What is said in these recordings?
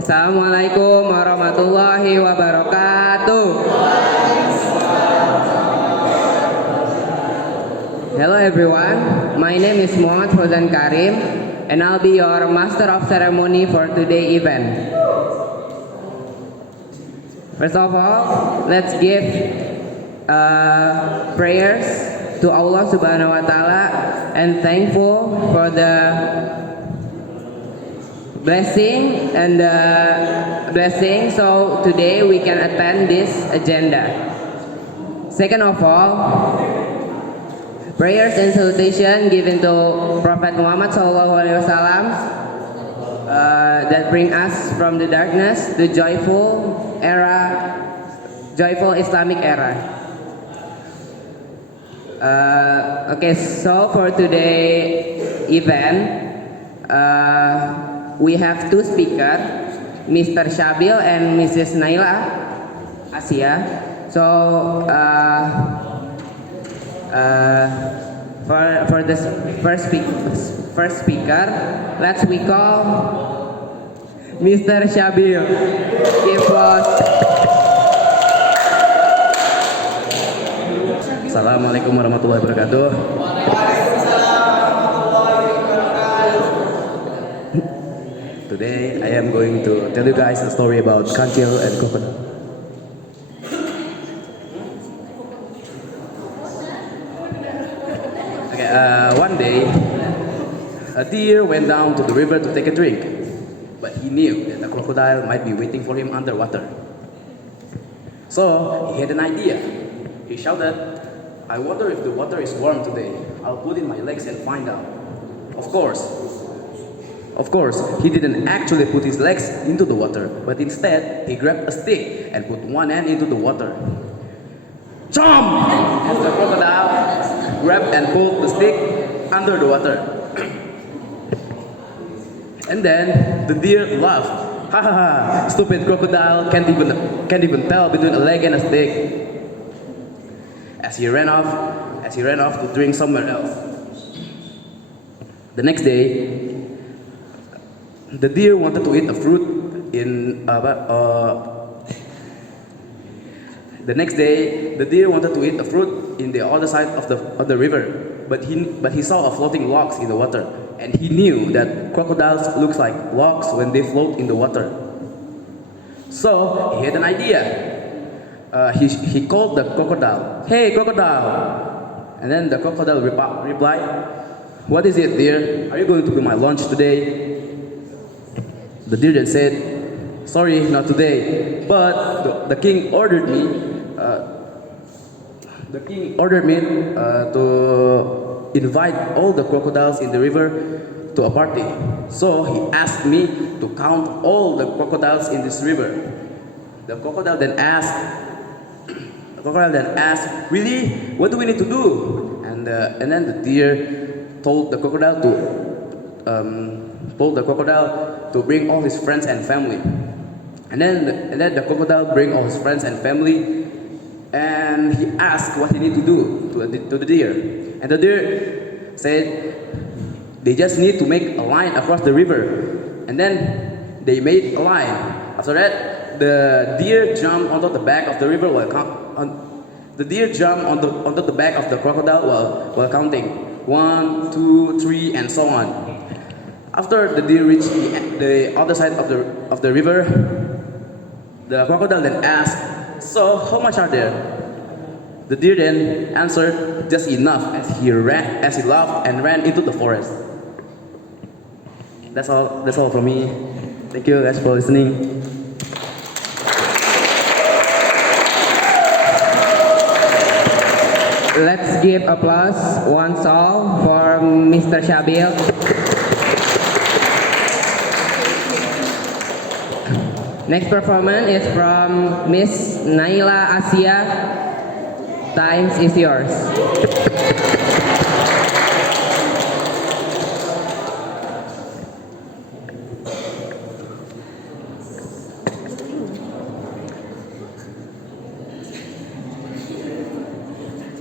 Assalamualaikum warahmatullahi wabarakatuh. Hello everyone, my name is Muhammad Fauzan Karim and I'll be your Master of Ceremony for today's event. First of all, let's give prayers to Allah Subhanahu wa Ta'ala and thankful for the blessing. So today we can attend this agenda. Second of all, prayers and salutation given to Prophet Muhammad SAW that bring us from the darkness to joyful Islamic era. Okay, so for today event, we have two speakers, Mr. Syabil and Mrs. Naila Asia. So for the first speaker, let's we call Mr. Syabil. Give applause. Assalamualaikum warahmatullahi wabarakatuh. Today I am going to tell you guys a story about kancil and crocodile. Okay, one day a deer went down to the river to take a drink, but he knew that the crocodile might be waiting for him underwater. So he had an idea. He shouted, "I wonder if the water is warm today. I'll put in my legs and find out." Of course, he didn't actually put his legs into the water, but instead he grabbed a stick and put one end into the water. Jump! As the crocodile grabbed and pulled the stick under the water. And then the deer laughed. "Ha ha ha! Stupid crocodile can't even tell between a leg and a stick." As he ran off to drink somewhere else. The next day, the deer wanted to eat a fruit in the other side of the river, but he saw a floating logs in the water, and he knew that crocodiles look like logs when they float in the water. So he had an idea. He called the crocodile, "Hey crocodile!" And then the crocodile replied, "What is it, dear? Are you going to be my lunch today?" The deer then said, "Sorry, not today, but the king ordered me to invite all the crocodiles in the river to a party. So he asked me to count all the crocodiles in this river." The crocodile then asked, "Really? What do we need to do?" And then the deer told the crocodile to bring all his friends and family. And then the crocodile bring all his friends and family, and he asked what he need to do to the deer. And the deer said they just need to make a line across the river. And then they made a line. After that, the deer jumped onto the back of the river onto the back of the crocodile while counting 1, 2, 3, and so on. After the deer reached the other side of the river, the crocodile then asked, "So how much are there?" The deer then answered, "Just enough," as he laughed and ran into the forest. That's all from me. Thank you guys for listening. Let's give applause once all for Mr. Syabil. Next performance is from Miss Naila Asia. Time is yours.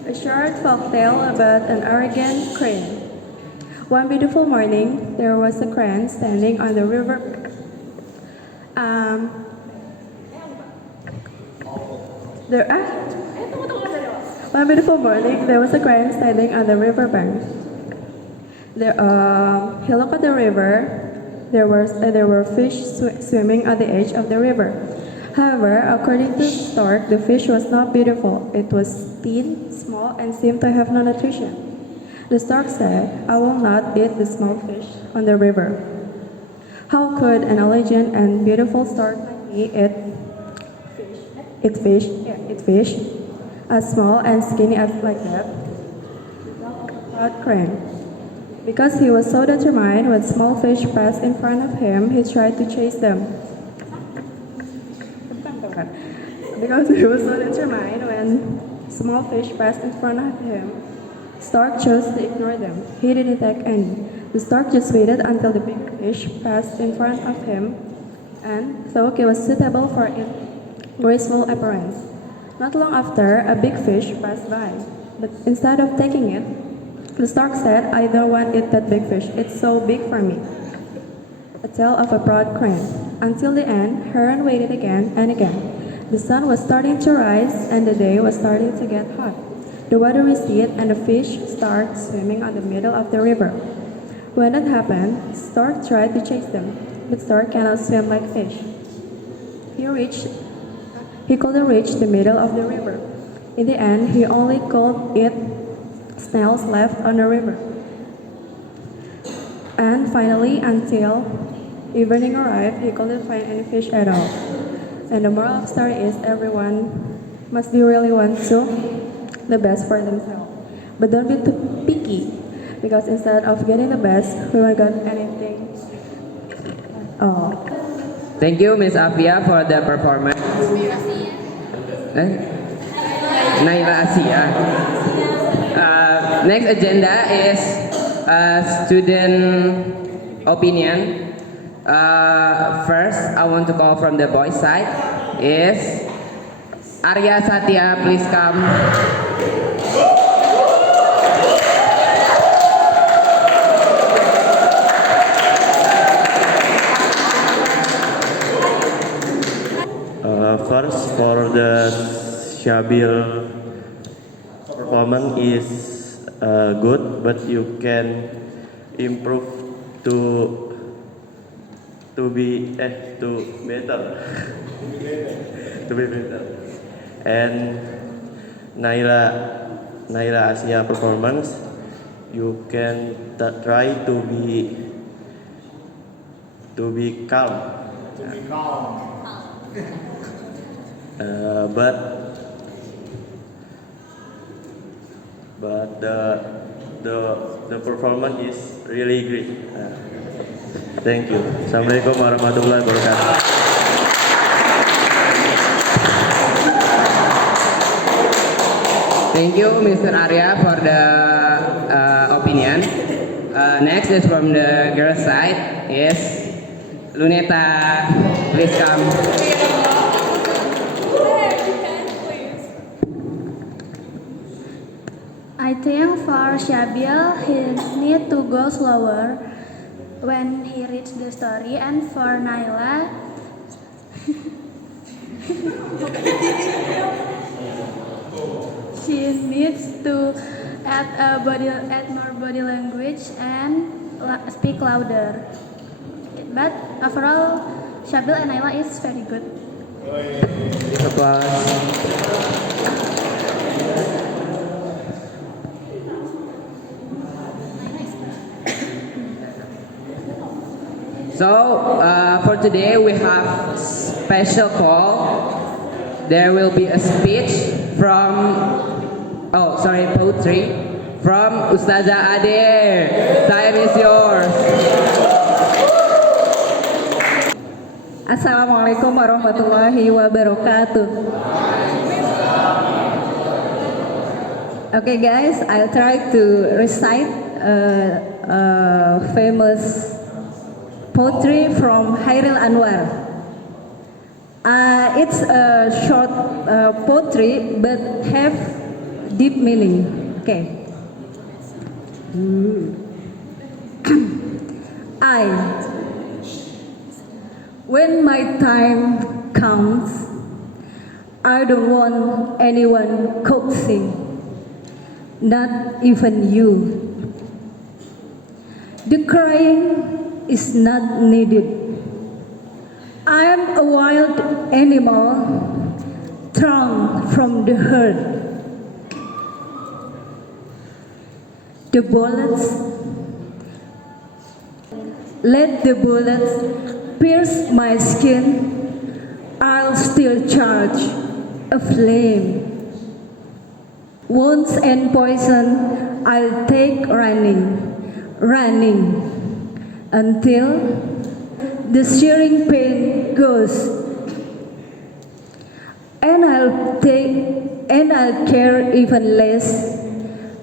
A short folktale about an arrogant crane. One beautiful morning, there was a crane standing on the river. Um, there, one beautiful morning, there was a crane standing on the riverbank. He looked at the river. There were fish swimming at the edge of the river. However, according to the stork, the fish was not beautiful. It was thin, small, and seemed to have no nutrition. The stork said, "I will not eat the small fish on the river." How could an elegant and beautiful stork like me eat fish, as small and skinny as like that? Proud crane. Because he was so determined, when small fish passed in front of him, he tried to chase them. Because he was so determined, when small fish passed in front of him, stork chose to ignore them. He didn't take any. The stork just waited until the big fish passed in front of him, and thought it was suitable for its graceful appearance. Not long after, a big fish passed by, but instead of taking it, the stork said, "I don't want to eat that big fish. It's so big for me." A tale of a proud crane. Until the end, Heron waited again and again. The sun was starting to rise, and the day was starting to get hot. The water receded, and the fish started swimming on the middle of the river. When that happened, Stork tried to chase them, but Stork cannot swim like fish. He couldn't reach the middle of the river. In the end, he only could eat snails left on the river. And finally, until evening arrived, he couldn't find any fish at all. And the moral of the story is everyone must be really want to the best for themselves. But don't be too picky, because instead of getting the best, we won't get anything. Oh. Thank you, Miss Afia, for the performance. Naila Asia. Next agenda is student opinion. First, I want to call from the boys' side is Arya Satya. Please come. First, for the Shabil performance is good, but you can improve to be better to be better. And Naila Asia performance, you can try to be calm. But the performance is really great. Thank you. Assalamualaikum warahmatullahi wabarakatuh. Thank you, Mr. Arya, for the opinion. Next is from the girls' side is Luneta. Please come. I think for Shabil, he need to go slower when he reads the story, and for Naila, she needs to add more body language and speak louder. But overall, Shabil and Naila is very good. Applause. So for today we have special call. There will be a speech from poetry from Ustazah Ade. Time is yours. Assalamualaikum warahmatullahi wabarakatuh. Okay guys, I'll try to recite a famous poetry from Hairil Anwar. It's a short poetry but have deep meaning. Okay. I When my time comes, I don't want anyone coaxing, not even you. The crying is not needed. I am a wild animal, torn from the herd. The bullets, let the bullets pierce my skin, I'll still charge a flame. Wounds and poison I'll take running, running, until the searing pain goes. And I'll care even less.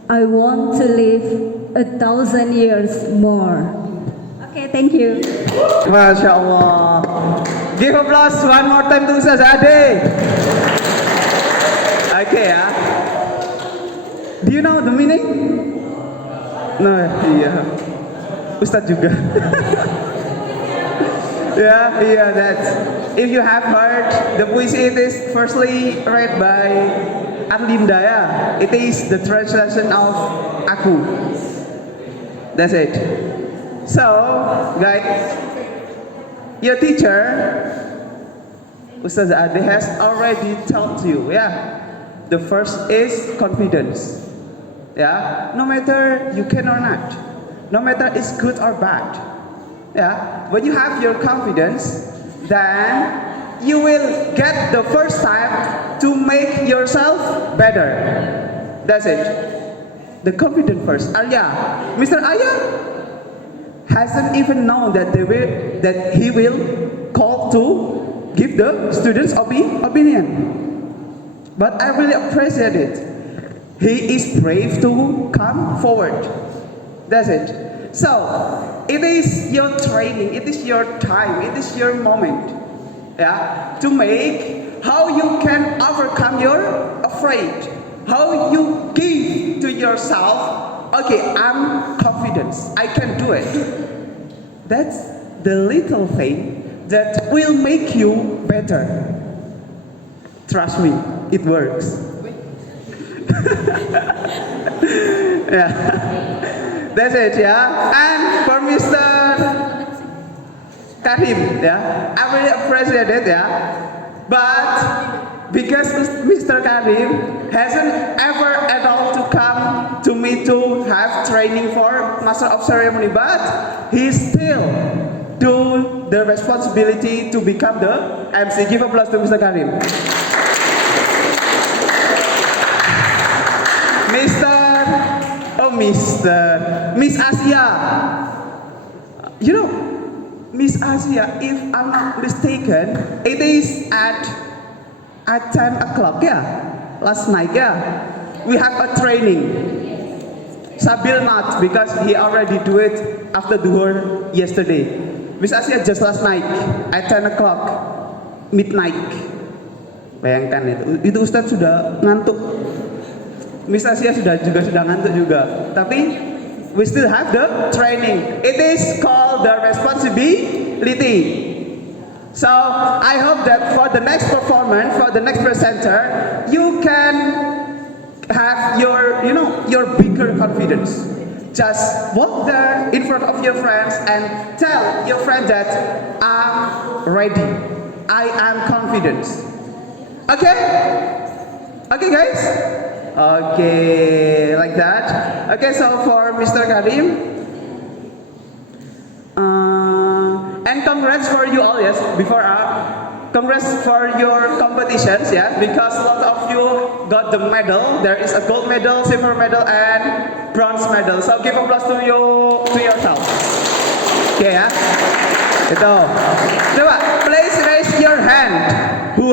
I want to live 1,000 years more. Okay, thank you. Masya Allah. Give applause one more time to Ustaz Ade. Okay ya. Do you know the meaning? Nah, iya. Ustaz juga. Yeah, that's. If you have heard, the poesy it is firstly read by Arlinda ya. It is the translation of Aku. That's it. So, guys, your teacher, Ustaz Ade has already told you, yeah. The first is confidence. Yeah, no matter you can or not, no matter it's good or bad. Yeah, when you have your confidence, then you will get the first time to make yourself better. That's it. The confidence first. Mr. Arya hasn't even known that he will call to give the students opinion. But I really appreciate it. He is brave to come forward. That's it. So, it is your training, it is your time, it is your moment, yeah, to make how you can overcome your afraid, how you give to yourself, okay, I'm confident, I can do it. That's the little thing that will make you better. Trust me, it works. Yeah. That's it, yeah. And for Mr. Karim, yeah, I really appreciate it, yeah. But because Mr. Karim hasn't ever at all to come to me to have training for Master of Ceremony, but he still do the responsibility to become the MC. Give applause to Mr. Karim. Miss Asia. You know, Miss Asia, if I'm not mistaken, it is at 10 o'clock, yeah? Last night, yeah? We have a training. Sabil not, because he already do it after duhur yesterday. Miss Asia just last night, at 10 o'clock, midnight. Bayangkan itu Ustadz sudah ngantuk. Miss Asia sudah ngantuk juga. Tapi we still have the training. It is called the responsibility. So I hope that for the next performance, for the next presenter, you can have your bigger confidence. Just walk there in front of your friends and tell your friend that I'm ready. I am confident. Okay? Okay, guys? Okay, like that. Okay, so for Mr. Karim, and congrats for you all, yes, congrats for your competitions, yeah, because a lot of you got the medal. There is a gold medal, silver medal, and bronze medal. So give applause to yourself. Okay, ya. Itu. Coba, please raise your hand. Who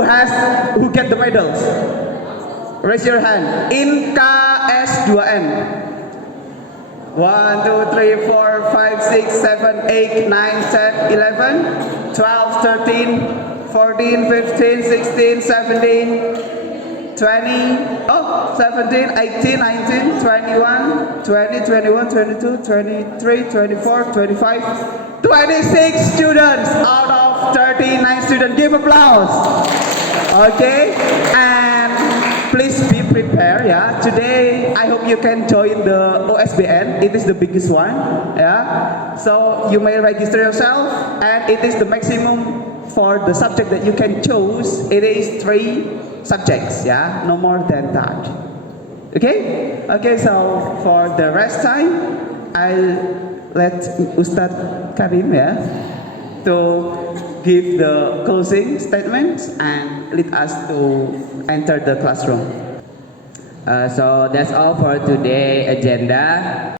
get the medals? Raise your hand. In KS2N. 1, 2, 3, 4, 5, 6, 7, 8, 9, 10, 11, 12, 13, 14, 15, 16, 17, 20, 17, 18, 19, 21, 20, 21, 22, 23, 24, 25, 26 students out of 39 students. Give applause. Okay, and please be prepared. Yeah, today I hope you can join the OSBN. It is the biggest one. Yeah, so you may register yourself, and it is the maximum for the subject that you can choose. It is 3 subjects. Yeah, no more than that. Okay, okay. So for the rest time, I'll let Ustadz Karim to give the closing statements and lead us to enter the classroom. So that's all for today agenda.